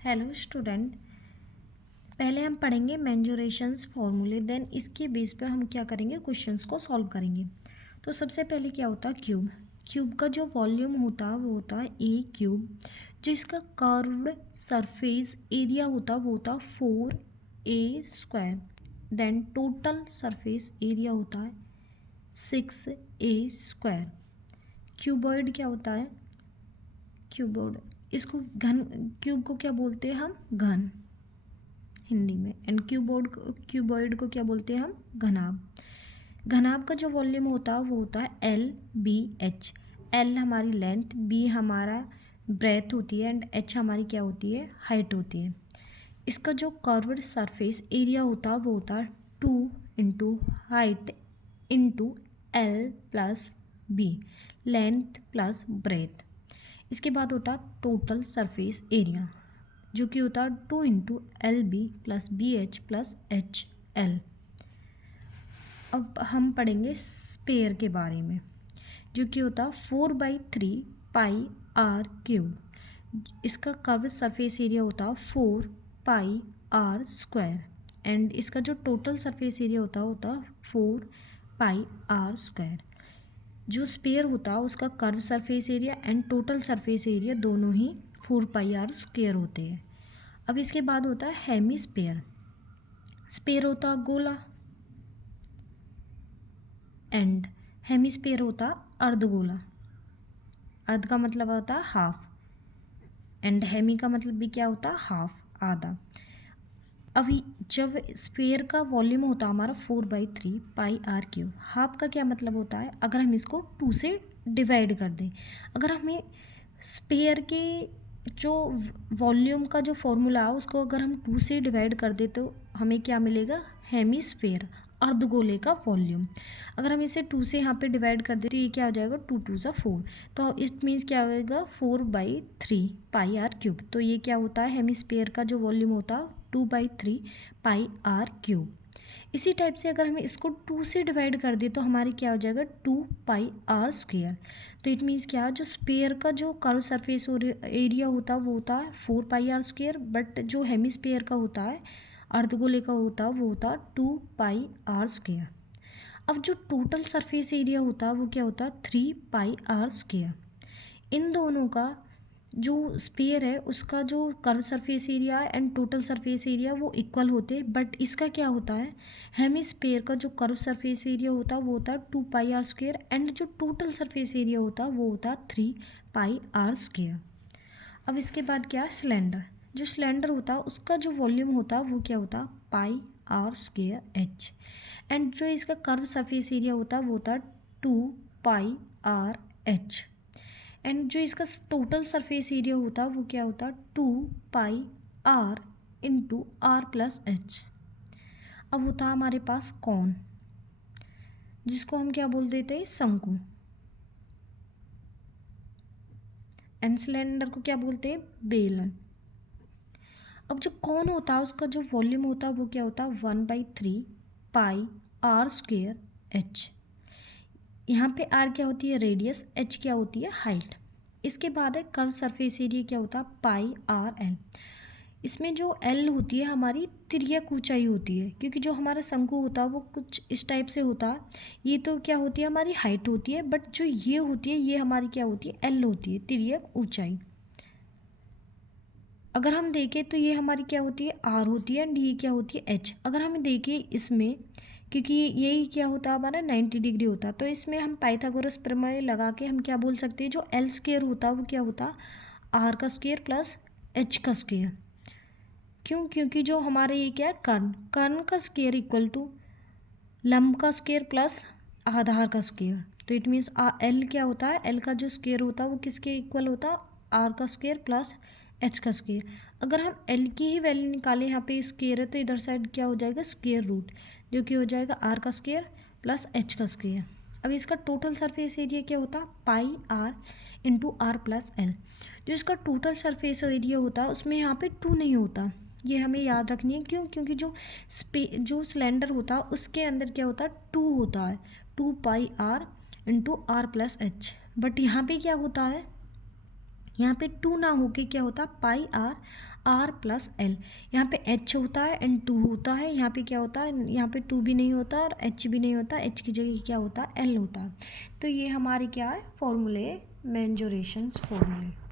Hello student, पहले हम पढ़ेंगे मेंजुरेशंस फॉर्मूले, देन इसके बेस पे हम क्या करेंगे, क्वेश्चंस को सॉल्व करेंगे। तो सबसे पहले क्या होता है, क्यूब। क्यूब का जो वॉल्यूम होता है वो होता है ए क्यूब। जो इसका कर्व्ड सरफेस एरिया होता है वो होता है 4a²। Then total surface area होता है 6a²। क्यूबॉइड क्या होता है, क्यूबॉइड इसको घन, क्यूब को क्या बोलते हैं हम, घन हिंदी में। एंड क्यूबॉइड को क्या बोलते हैं हम, घनाभ। घनाभ का जो वॉल्यूम होता है वो होता है LBH। L हमारी लेंथ, B हमारा ब्रेथ होती है एंड H हमारी क्या होती है, हाइट होती है। इसका जो कर्व्ड सरफेस एरिया होता है वो होता है 2 into height into L plus B, length plus breadth. इसके बाद होता है टोटल सरफेस एरिया, जो कि होता है 2 into LB plus BH plus HL। अब हम पढ़ेंगे स्पेयर के बारे में, जो कि होता है 4/3πr³। इसका कर्व सरफेस एरिया होता है 4πr² एंड इसका जो टोटल सरफेस एरिया होता है 4πr²। जो स्पेयर होता है उसका curve surface area and total surface area दोनों ही 4πr² होते हैं। अब इसके बाद होता है हेमीस्फेयर। स्पेयर होता है गोला एंड हेमीस्फेयर होता है अर्धगोला। अर्ध का मतलब होता है हाफ एंड हेमी का मतलब भी क्या होता है, हाफ, आधा। अभी जब स्फेयर का वॉल्यूम होता है हमारा 4/3πr³, हाफ का क्या मतलब होता है, अगर हम इसको 2 से डिवाइड कर दें। अगर हमें स्फेयर के जो वॉल्यूम का जो फॉर्मूला है उसको अगर हम 2 से डिवाइड कर दें तो हमें क्या मिलेगा, हेमीस्फेयर, अर्धगोले का वॉल्यूम। अगर हम इसे 2 से यहाँ पे डिवाइड कर दें तो ये क्या हो जाएगा, 2 2 ज़ा 4। तो इट मीन्स क्या होगा, 4/3πr³। तो ये क्या होता है, हेमीस्फेयर का जो वॉल्यूम होता है 2/3πr³। इसी टाइप से अगर हम इसको 2 से डिवाइड कर दें तो हमारी क्या हो जाएगा, 2πr²। तो इट मीन्स क्या, जो स्पेयर का जो कर्व सरफेस एरिया होता है वो होता है 4πr², बट जो हेमीस्फेयर का होता है, अर्धगोले का होता है, वो होता है 2πr²। अब जो टोटल सरफेस एरिया होता है वो क्या होता है, 3πr²। इन दोनों का जो स्पेयर है उसका जो curve surface area and total surface area वो इक्वल होते हैं, बट इसका क्या होता है, हेमीस्फेयर का जो कर्व सरफेस एरिया होता है वो होता है 2πr² एंड जो टोटल सरफेस एरिया होता है वो होता है 3πr²। अब इसके बाद क्या है, सिलेंडर। जो सिलेंडर होता है उसका जो वॉल्यूम होता है वो क्या होता है, πr²h एंड जो इसका कर्व सरफेस एरिया होता है वो होता है 2πrh एंड जो इसका टोटल सरफेस एरिया होता है वो क्या होता है, 2πr into r plus h। अब होता है हमारे पास कौन, जिसको हम क्या बोल देते हैं, शंकु। एंड सिलेंडर को क्या बोलते हैं, बेलन। अब जो कौन होता है उसका जो वॉल्यूम होता है वो क्या होता है, 1/3πr²h। यहाँ पे r क्या होती है, रेडियस, h क्या होती है, हाइट। इसके बाद है कर्व सरफेस एरिया, क्या होता है, πrl। इसमें जो l होती है हमारी तिर्यक ऊंचाई होती है, क्योंकि जो हमारा शंकु होता है वो कुछ इस टाइप से होता है। ये तो क्या होती है, हमारी हाइट होती है, बट जो ये होती है ये हमारी क्या होती है, l होती है, तिर्यक ऊंचाई। अगर हम देखें तो ये हमारी क्या होती है, r होती है एंड ये क्या होती है, h। अगर हम देखें इसमें, क्योंकि यही क्या होता है हमारा 90 डिग्री होता है, तो इसमें हम पाइथागोरस प्रमेय लगा के हम क्या बोल सकते हैं, जो l² होता है वो क्या होता है, r² प्लस h²। क्यों, क्योंकि जो हमारे ये क्या है, कर्ण, कर्ण का स्क्वायर इक्वल टू लंब का स्क्वायर प्लस आधार का स्क्वायर। तो इट मीन्स l क्या होता है, l का जो स्क्वायर होता है वो किसके इक्वल होता है, r² प्लस h²। अगर हम l की ही वैल्यू निकालें, यहाँ पे स्क्वायर है तो इधर साइड क्या हो जाएगा, स्क्वायर रूट, जो कि हो जाएगा r² प्लस h²। अब इसका टोटल सरफेस एरिया क्या होता है, πr into r plus l। जो इसका टोटल सरफेस एरिया होता है उसमें यहाँ पे 2 नहीं होता, ये हमें याद रखनी है। क्यों, क्योंकि जो सिलेंडर होता है उसके अंदर क्या होता है, 2 होता है, 2πr into r plus h। But यहाँ पे क्या होता है, यहाँ पे 2 ना होके क्या होता पाई आर, आर प्लस एल। यहाँ पे एच होता है एंड 2 होता है, यहाँ पे क्या होता है, यहाँ पे 2 भी नहीं होता और एच भी नहीं होता, एच की जगह क्या होता है एल होता है। तो ये हमारे क्या है फॉर्मूले, मेंजोरेशंस फॉर्मूले।